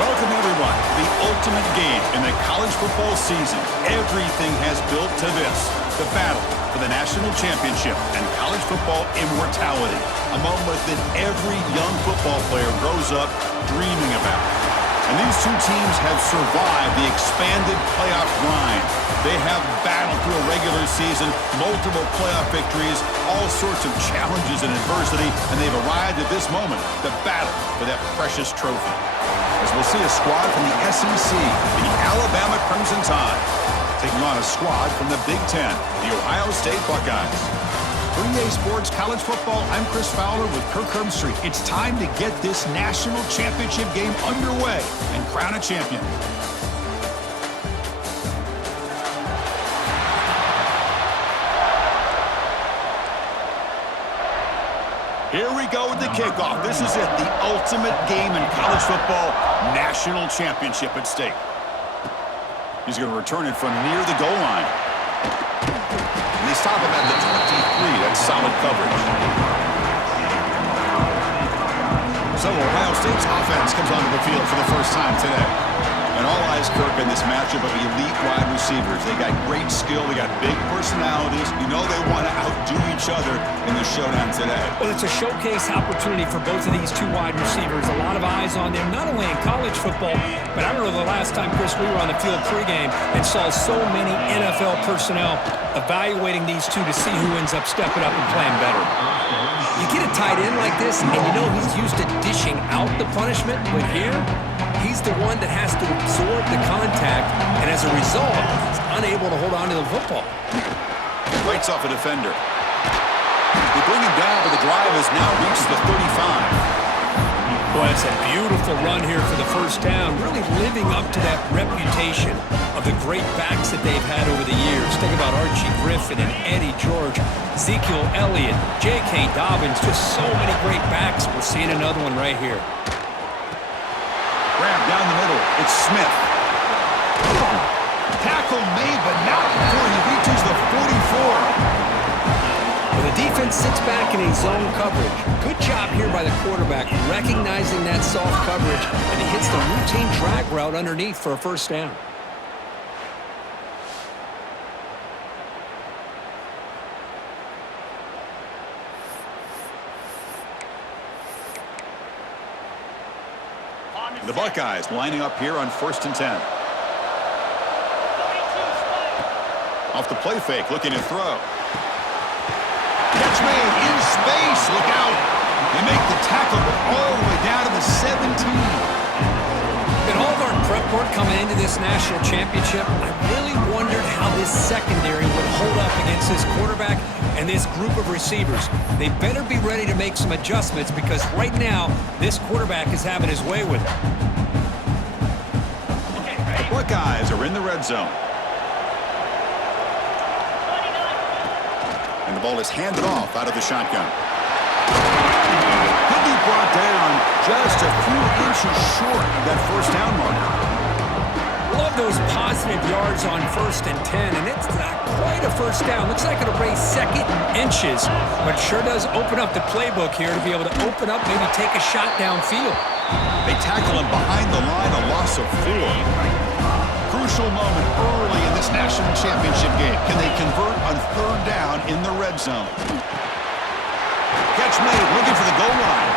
Welcome, everyone, to the ultimate game in the college football season. Everything has built to this, the battle for the national championship and college football immortality, a moment that every young football player grows up dreaming about. And these two teams have survived the expanded playoff grind. They have battled through a regular season, multiple playoff victories, all sorts of challenges and adversity, and they've arrived at this moment, the battle for that precious trophy. As we'll see a squad from the SEC, the Alabama Crimson Tide, taking on a squad from the Big Ten, the Ohio State Buckeyes. For EA Sports College Football, I'm Chris Fowler with Kirk Herbstreit. It's time to get this national championship game underway and crown a champion. Here we go with the kickoff. This is it, the ultimate game in college football, national championship at stake. He's going to return it from near the goal line. And they stop him at the 23. That's solid coverage. So Ohio State's offense comes onto the field for the first time today. And all eyes, Kirk, in this matchup of elite wide receivers. They got great skill. They got big personalities. You know they want to outdo each other in the showdown today. Well, it's a showcase opportunity for both of these two wide receivers. A lot of eyes on them, not only in college football, but I remember the last time, Chris, we were on the field pregame and saw so many NFL personnel evaluating these two to see who ends up stepping up and playing better. You get a tight end like this, and you know he's used to dishing out the punishment, but here, he's the one that has to absorb the contact, and as a result, he's unable to hold on to the football. Breaks off a defender. They bring him down, but the drive has now reached the 35. Boy, it's a beautiful run here for the first down, really living up to that reputation of the great backs that they've had over the years. Think about Archie Griffin and Eddie George, Ezekiel Elliott, J.K. Dobbins, just so many great backs. We're seeing another one right here. Grab down the middle. It's Smith. Tackle made, but not before he reaches the 44. Well, the defense sits back in a zone coverage. Good job here by the quarterback, recognizing that soft coverage, and he hits the routine drag route underneath for a first down. The Buckeyes lining up here on 1st and 10. Off the play fake, looking to throw. Catch made in space. Look out. They make the tackle, but all the way down to the 17. In all of our prep work coming into this national championship, I really wondered how this secondary would hold up against this quarterback and this group of receivers. They better be ready to make some adjustments because right now, this quarterback is having his way with it. The Buckeyes are in the red zone. And the ball is handed off out of the shotgun. Could be brought down just a few inches short of that first down marker. Love those positive yards on 1st and 10, and it's not quite a first down. Looks like it'll bring second inches, but sure does open up the playbook here to be able to open up, maybe take a shot downfield. They tackle him behind the line, a loss of 4. Crucial moment early in this national championship game. Can they convert on 3rd down in the red zone? Catch made, looking for the goal line.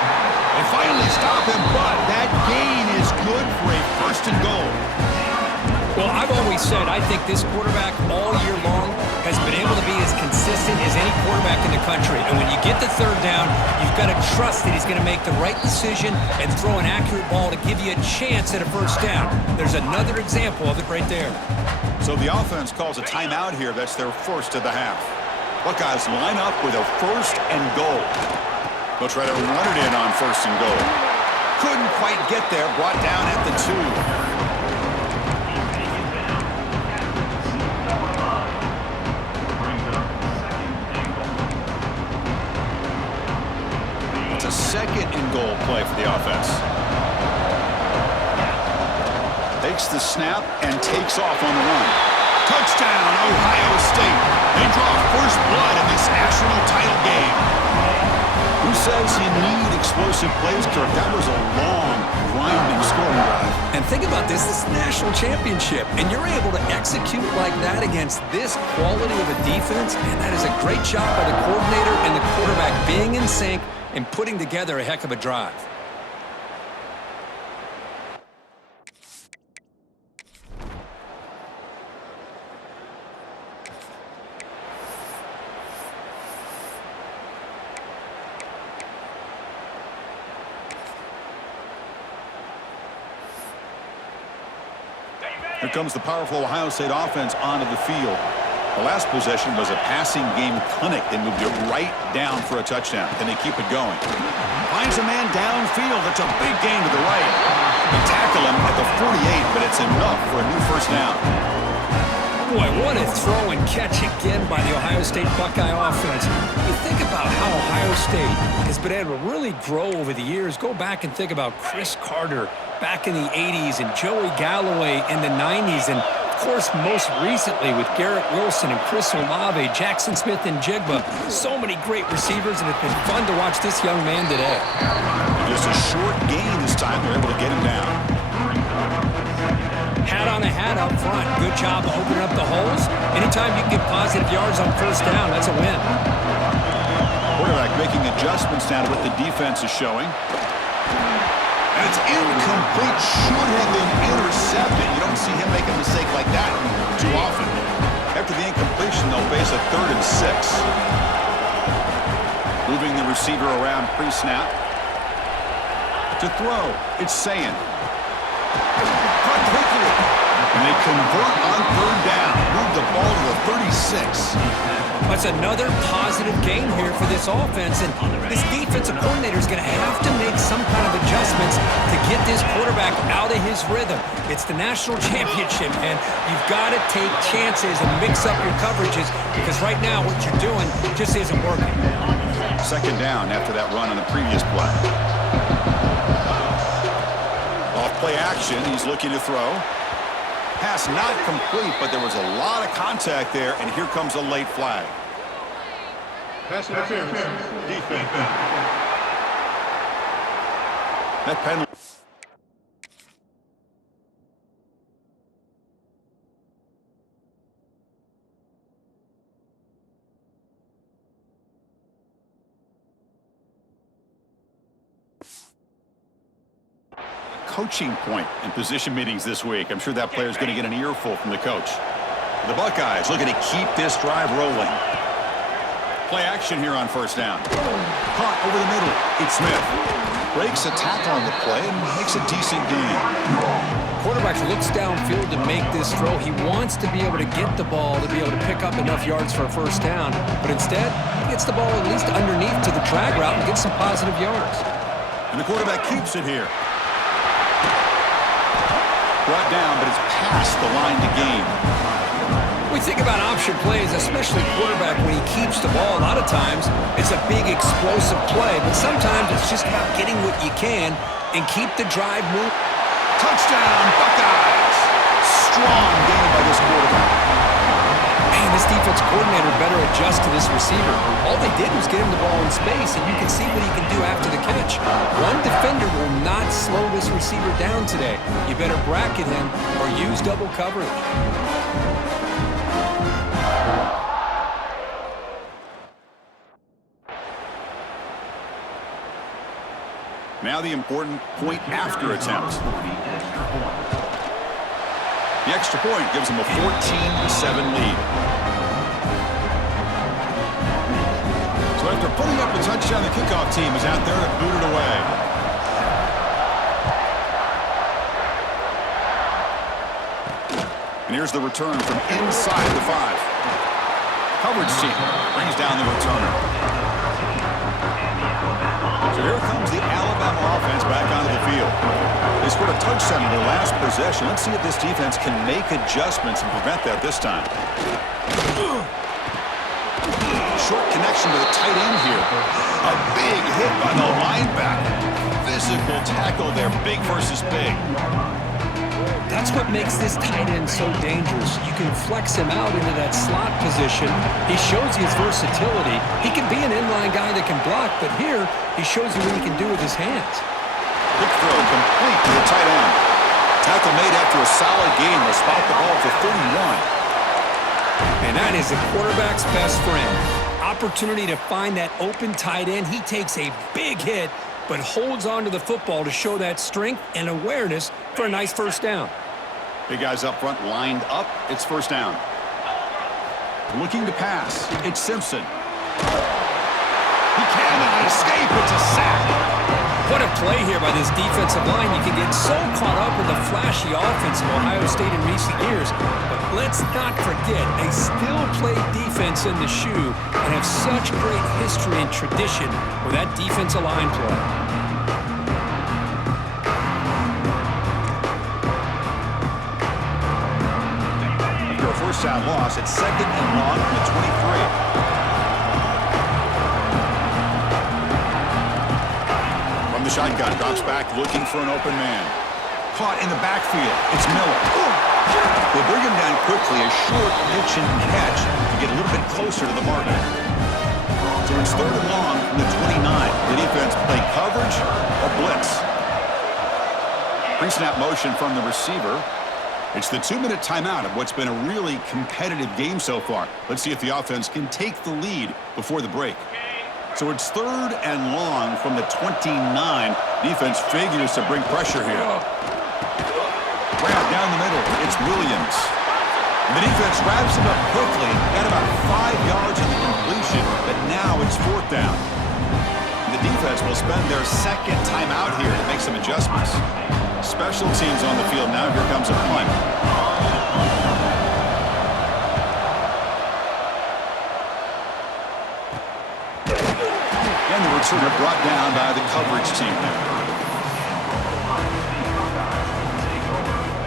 They finally stop him, but that gain is good for a 1st and goal. Well, I've always said I think this quarterback all year long has been able to be as consistent as any quarterback in the country. And when you get the 3rd down, you've got to trust that he's going to make the right decision and throw an accurate ball to give you a chance at a first down. There's another example of it right there. So the offense calls a timeout here. That's their first of the half. Buckeyes line up with a 1st and goal. They'll try to run it in on 1st and goal. Couldn't quite get there. Brought down at the 2. It's a 2nd and goal play for the offense. Takes the snap and takes off on the run. Touchdown, Ohio State. They draw first blood in this national title game. Who says you need explosive plays, Kirk? That was a long, grinding scoring drive. And think about this is the national championship, and you're able to execute like that against this quality of a defense, and that is a great job by the coordinator and the quarterback being in sync and putting together a heck of a drive. Here comes the powerful Ohio State offense onto the field. The last possession was a passing game clinic. They moved it right down for a touchdown. Then they keep it going. Finds a man downfield. That's a big gain to the right. They tackle him at the 48, but it's enough for a new first down. Boy, what a throw and catch again by the Ohio State Buckeye offense. You think about how Ohio State has been able to really grow over the years. Go back and think about Chris Carter back in the 80s and Joey Galloway in the 90s. And, of course, most recently with Garrett Wilson and Chris Olave, Jackson Smith and Jigba. So many great receivers, and it's been fun to watch this young man today. Just a short gain this time. They're able to get him down. Hat on a hat up front. Good job opening up the holes. Anytime you can get positive yards on first down, that's a win. Quarterback making adjustments now to what the defense is showing. And it's incomplete. Should have been intercepted. You don't see him make a mistake like that too often. After the incompletion, they'll face a 3rd and 6. Moving the receiver around pre-snap. To throw, it's Sayin. And they convert on 3rd down. Move the ball to the 36. That's another positive gain here for this offense. And this defensive coordinator is going to have to make some kind of adjustments to get this quarterback out of his rhythm. It's the national championship, and you've got to take chances and mix up your coverages because right now what you're doing just isn't working. 2nd down after that run on the previous play. Off play action, he's looking to throw. Pass not complete, but there was a lot of contact there, and here comes a late flag. Pass interference. Defense. That penalty. Coaching point in position meetings this week. I'm sure that player is going to get an earful from the coach. The Buckeyes looking to keep this drive rolling. Play action here on 1st down. Caught over the middle. It's Smith. Breaks a tackle on the play and makes a decent gain. Quarterback looks downfield to make this throw. He wants to be able to get the ball to be able to pick up enough yards for a 1st down, but instead he gets the ball at least underneath to the drag route and gets some positive yards. And the quarterback keeps it here. Brought down, but it's past the line to gain. We think about option plays, especially quarterback when he keeps the ball. A lot of times it's a big explosive play, but sometimes it's just about getting what you can and keep the drive moving. Touchdown, Buckeyes! Strong game by this quarterback. Man, this defense coordinator better adjust to this receiver. All they did was get him the ball in space, and you can see what he can do after the catch. One defender will not slow this receiver down today. You better bracket him or use double coverage. Now the important point after attempt. The extra point gives them a 14-7 lead. So after putting up a touchdown, the kickoff team is out there to boot it away. And here's the return from inside the 5. Coverage team brings down the returner. So here comes the Alabama offense back onto the field. They scored a touchdown in their last possession. Let's see if this defense can make adjustments and prevent that this time. Short connection to the tight end here. A big hit by the linebacker. Physical tackle there, big versus big. That's what makes this tight end so dangerous. You can flex him out into that slot position. He shows you his versatility. He can be an inline guy that can block, but here he shows you what he can do with his hands. Quick throw complete to the tight end. Now tackle made after a solid game. They'll spot the ball for 31. And that is the quarterback's best friend. Opportunity to find that open tight end. He takes a big hit, but holds on to the football to show that strength and awareness for a nice first down. Big guys up front lined up. It's first down. Looking to pass. It's Simpson. He cannot escape. It's a sack. What a play here by this defensive line. You can get so caught up in the flashy offense of Ohio State in recent years. But let's not forget, they still play defense in the shoe and have such great history and tradition with that defensive line play. After a first down loss, it's second and long from the 23. The shotgun drops back looking for an open man. Caught in the backfield. It's Miller. They bring him down quickly. A short pitch and catch to get a little bit closer to the mark. So it's third and long from the 29. The defense play coverage or blitz. Pre-snap motion from the receiver. It's the 2-minute timeout of what's been a really competitive game so far. Let's see if the offense can take the lead before the break. So it's third and long from the 29. Defense figures to bring pressure here. Grab down the middle. It's Williams. And the defense wraps him up quickly. Got about 5 yards in the completion, but now it's fourth down. The defense will spend their second timeout here to make some adjustments. Special teams on the field now. Here comes a punt. And the returner brought down by the coverage team there.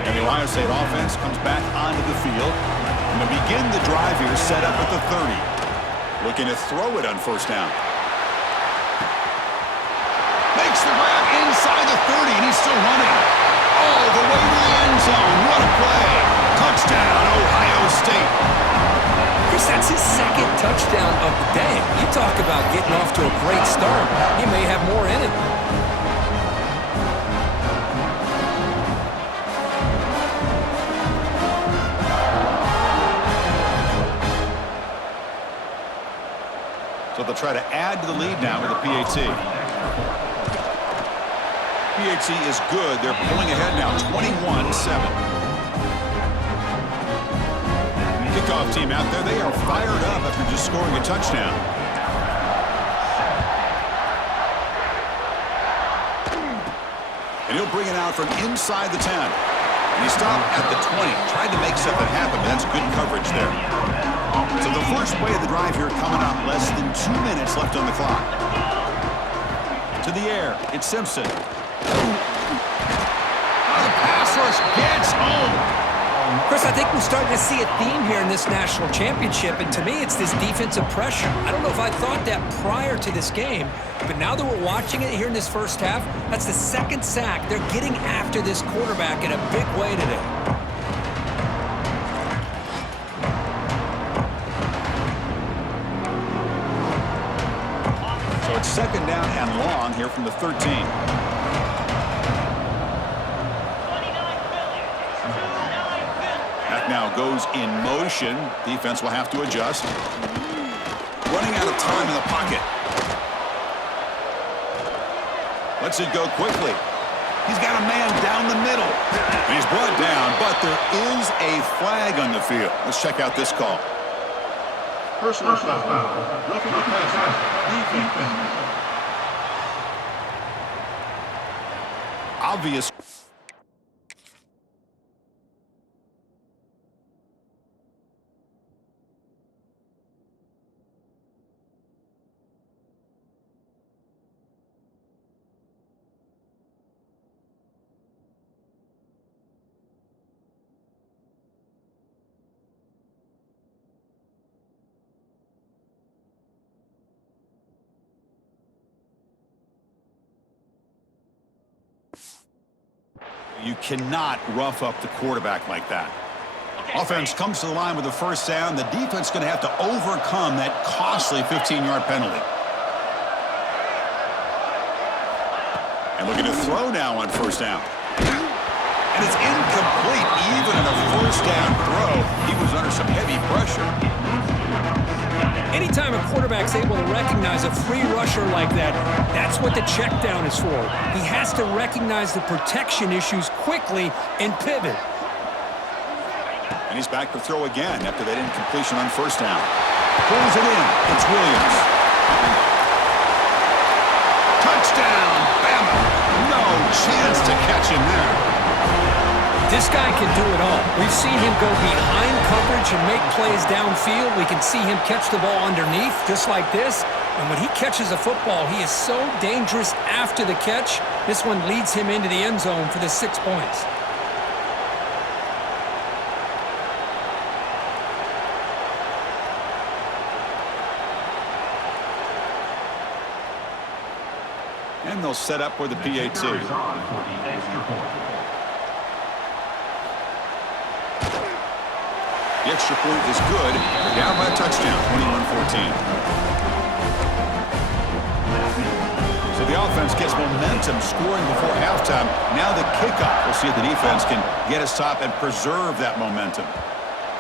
And the Ohio State offense comes back onto the field. And they begin the drive here, set up at the 30. Looking to throw it on first down. Makes the grab inside the 30, and he's still running. All the way to the end zone. What a play. Touchdown, Ohio State. Chris, that's his second touchdown of the day. You talk about getting off to a great start. He may have more in it. So they'll try to add to the lead now with a PAT. PAT is good. They're pulling ahead now, 21-7. Kickoff team out there. They are fired up after just scoring a touchdown. And he'll bring it out from inside the 10. And he stopped at the 20. Tried to make something happen, but that's good coverage there. So the first play of the drive here coming up. Less than 2 minutes left on the clock. To the air. It's Simpson. The pass rush gets home. Chris, I think we're starting to see a theme here in this national championship, and to me, it's this defensive pressure. I don't know if I thought that prior to this game, but now that we're watching it here in this first half, that's the second sack. They're getting after this quarterback in a big way today. So it's second down and long here from the 13. Now goes in motion. Defense will have to adjust. Running out of time in the pocket. Lets it go quickly. He's got a man down the middle. And he's brought down, but there is a flag on the field. Let's check out this call. Personal foul. Roughing the passer. Defense. Obvious. You cannot rough up the quarterback like that. Offense comes to the line with the first down. The defense is going to have to overcome that costly 15-yard penalty. And looking to throw now on first down. And it's incomplete. first down throw, he was under some heavy pressure. Anytime a quarterback's able to recognize a free rusher like that, that's what the check down is for. He has to recognize the protection issues quickly and pivot. And he's back to throw again after that incompletion on first down. Pulls it in. It's Williams. Touchdown, Bama. No chance to catch him there. This guy can do it all. We've seen him go behind coverage and make plays downfield. We can see him catch the ball underneath, just like this. And when he catches a football, he is so dangerous after the catch. This one leads him into the end zone for the 6 points. And they'll set up for the PAT. The extra point is good. They're down by a touchdown, 21-14. So the offense gets momentum scoring before halftime. Now the kickoff. We'll see if the defense can get a stop and preserve that momentum.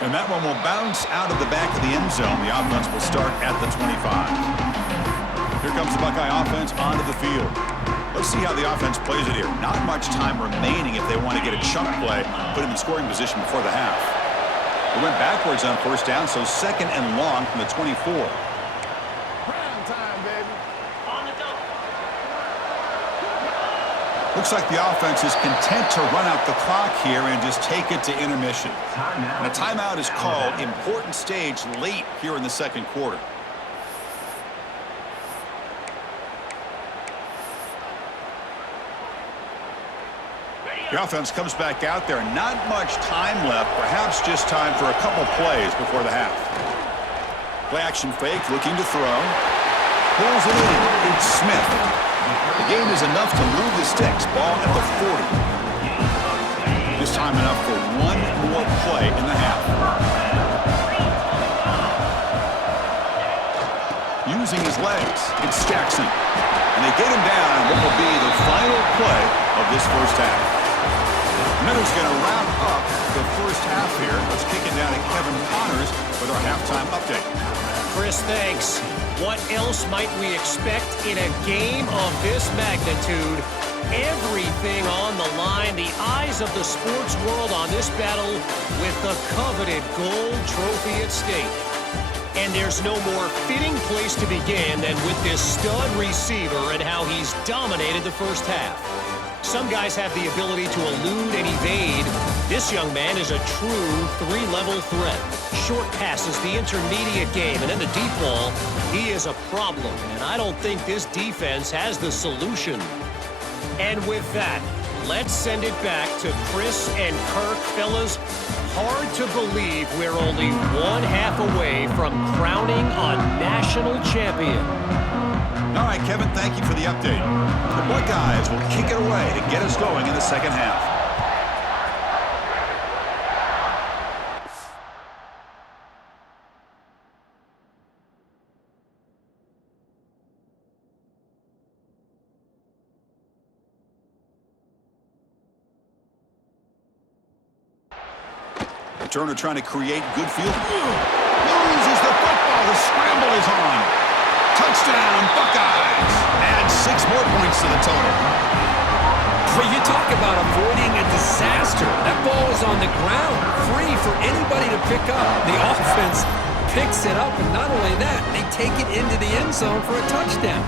And that one will bounce out of the back of the end zone. The offense will start at the 25. Here comes the Buckeye offense onto the field. Let's see how the offense plays it here. Not much time remaining if they want to get a chunk play, put him in scoring position before the half. They went backwards on first down, so second and long from the 24. Prime time, baby. Looks like the offense is content to run out the clock here and just take it to intermission. And a timeout is called. Important stage late here in the second quarter. The offense comes back out there. Not much time left. Perhaps just time for a couple plays before the half. Play action fake, looking to throw. Pulls it in. It's Smith. The gain is enough to move the sticks. Ball at the 40. This time enough for one more play in the half. Using his legs, it's Jackson. And they get him down on what will be the final play of this first half. Minnows going to wrap up the first half here. Let's kick it down to Kevin Connors with our halftime update. Chris, thanks. What else might we expect in a game of this magnitude? Everything on the line. The eyes of the sports world on this battle with the coveted gold trophy at stake. And there's no more fitting place to begin than with this stud receiver and how he's dominated the first half. Some guys have the ability to elude and evade. This young man is a true three-level threat. Short passes, the intermediate game, and then the deep ball. He is a problem, and I don't think this defense has the solution. And with that, let's send it back to Chris and Kirk. Fellas, hard to believe we're only one half away from crowning a national champion. All right, Kevin, thank you for the update. The Buckeyes will kick it away to get us going in the second half. Turner trying to create good field. Loses the football. The scramble is on. Touchdown, Buckeyes. Add 6 more points to the total. Well, you talk about avoiding a disaster. That ball is on the ground, free for anybody to pick up. The offense picks it up, and not only that, they take it into the end zone for a touchdown.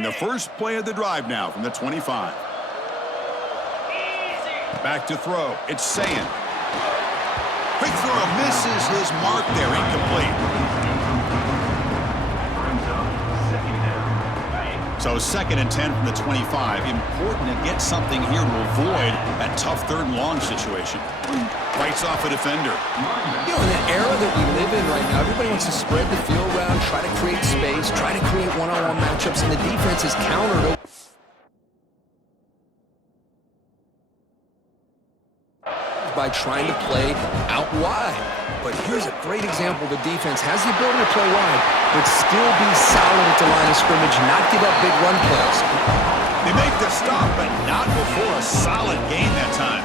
And the first play of the drive now from the 25. Back to throw. It's Sayin. Quick throw misses his mark there. Incomplete. So 2nd and 10 from the 25. Important to get something here to avoid that tough 3rd and long situation. Fights off a defender. You know, in the era that we live in right now, everybody wants to spread the field around, try to create space, try to create one-on-one matchups, and the defense is countered by trying to play out wide. But here's a great example. The defense has the ability to play wide, but still be solid at the line of scrimmage, not give up big run plays. They make the stop, but not before a solid gain that time.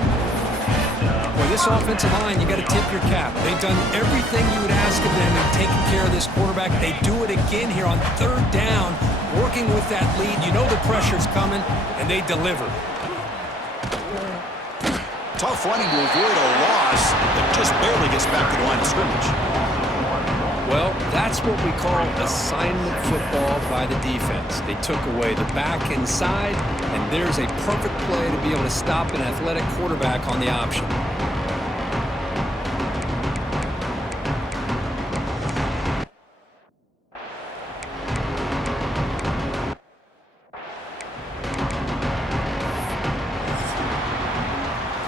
Boy, this offensive line, you got to tip your cap. They've done everything you would ask of them in taking care of this quarterback. They do it again here on 3rd down, working with that lead. You know the pressure's coming, and they deliver. Tough running to avoid a loss that just barely gets back to the line of scrimmage. Well, that's what we call assignment football by the defense. They took away the back inside, and there's a perfect play to be able to stop an athletic quarterback on the option.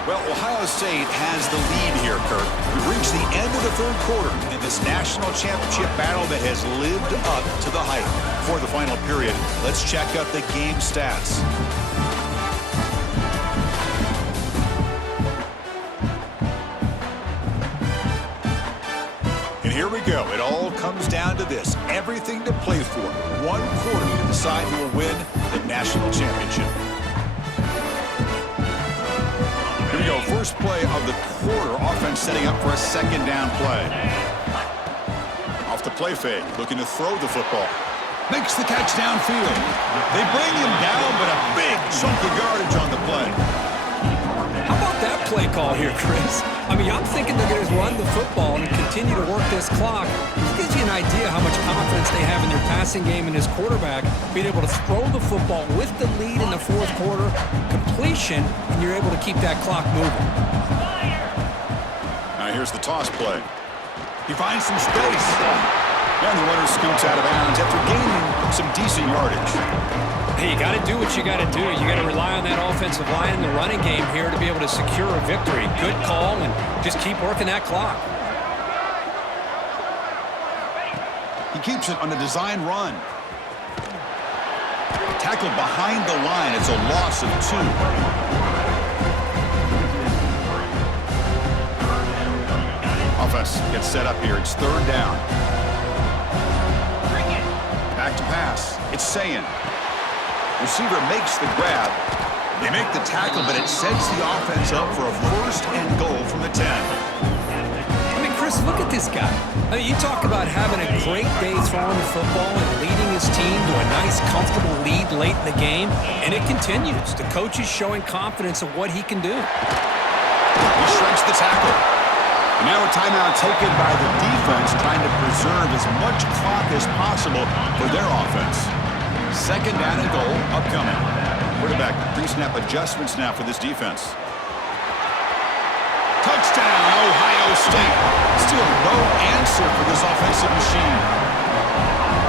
Well, Ohio State has the lead here, Kirk. We've reached the end of the 3rd quarter in this national championship battle that has lived up to the hype. For the final period, let's check out the game stats. And here we go. It all comes down to this. Everything to play for. 1 quarter to decide who will win the national championship. Here we go, first play of the quarter. Offense setting up for a 2nd down play. Off the play fake, looking to throw the football. Makes the catch downfield. They bring him down, but a big chunk of yardage on the play. How about that play call here, Chris? I mean, I'm thinking they're going to run the football and continue to work this clock. This gives you an idea how much confidence they have in their passing game and his quarterback, being able to throw the football with the lead in the 4th quarter, completion, and you're able to keep that clock moving. Now here's the toss play. He finds some space. And the runner scoots out of bounds after gaining some decent yardage. Hey, you got to do what you got to do. You got to rely on that offensive line in the running game here to be able to secure a victory. Good call, and just keep working that clock. He keeps it on the design run. Tackled behind the line. It's a loss of 2. Offense gets set up here. It's 3rd down. Back to pass. It's Sayin. Receiver makes the grab. They make the tackle, but it sets the offense up for a 1st and goal from the 10. I mean, Chris, look at this guy. I mean, you talk about having a great day throwing the football and leading his team to a nice, comfortable lead late in the game, and it continues. The coach is showing confidence of what he can do. He shreds the tackle. And now a timeout taken by the defense, trying to preserve as much clock as possible for their offense. 2nd down and goal upcoming. Quarterback pre-snap adjustments now for this defense. Touchdown, Ohio State. Still no answer for this offensive machine.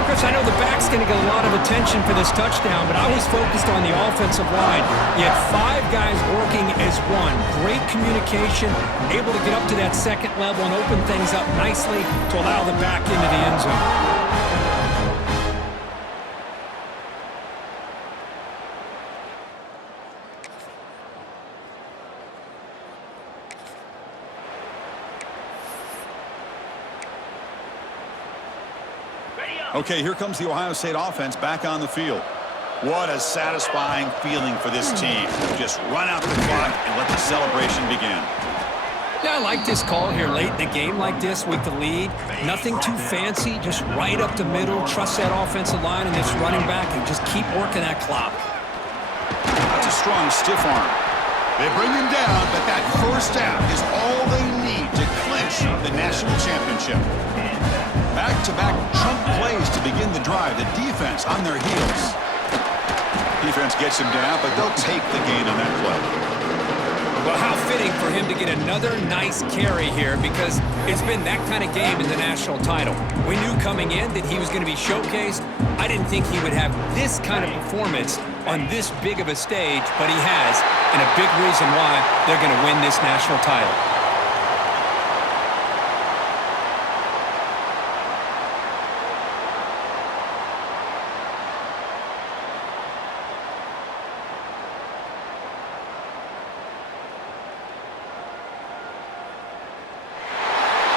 Chris, I know the back's going to get a lot of attention for this touchdown, but I was focused on the offensive line. You had 5 guys working as one. Great communication, able to get up to that 2nd level and open things up nicely to allow the back into the end zone. Okay, here comes the Ohio State offense back on the field. What a satisfying feeling for this team. Just run out the clock and let the celebration begin. Yeah, I like this call here late in the game like this with the lead. Nothing too fancy, just right up the middle. Trust that offensive line and this running back and just keep working that clock. That's a strong stiff arm. They bring him down, but that 1st down is all they need to clinch the national championship. Back-to-back chunk plays to begin the drive. The defense on their heels. Defense gets him down, but they'll take the gain on that play. Well, how fitting for him to get another nice carry here, because it's been that kind of game in the national title. We knew coming in that he was going to be showcased. I didn't think he would have this kind of performance on this big of a stage, but he has, and a big reason why they're going to win this national title.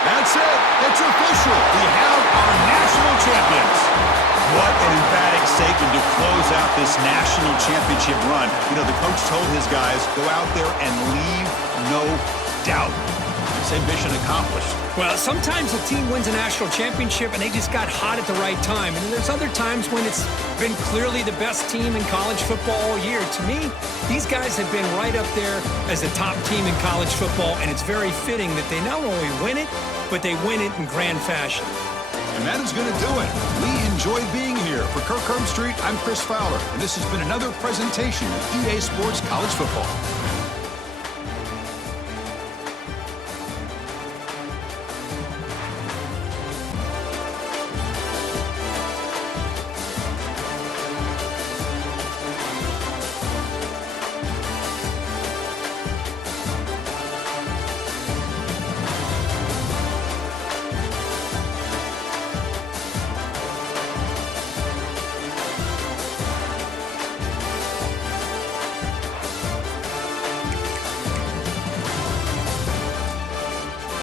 That's it. It's official. We have our national champions. What an emphatic statement to close out this national championship run. You know, the coach told his guys, go out there and leave no doubt. Say mission accomplished. Well, sometimes a team wins a national championship and they just got hot at the right time. And there's other times when it's been clearly the best team in college football all year. To me, these guys have been right up there as the top team in college football, and it's very fitting that they not only win it, but they win it in grand fashion. And that is going to do it. We enjoyed being here. For Kirk Herbstreit, I'm Chris Fowler, and this has been another presentation of EA Sports College Football.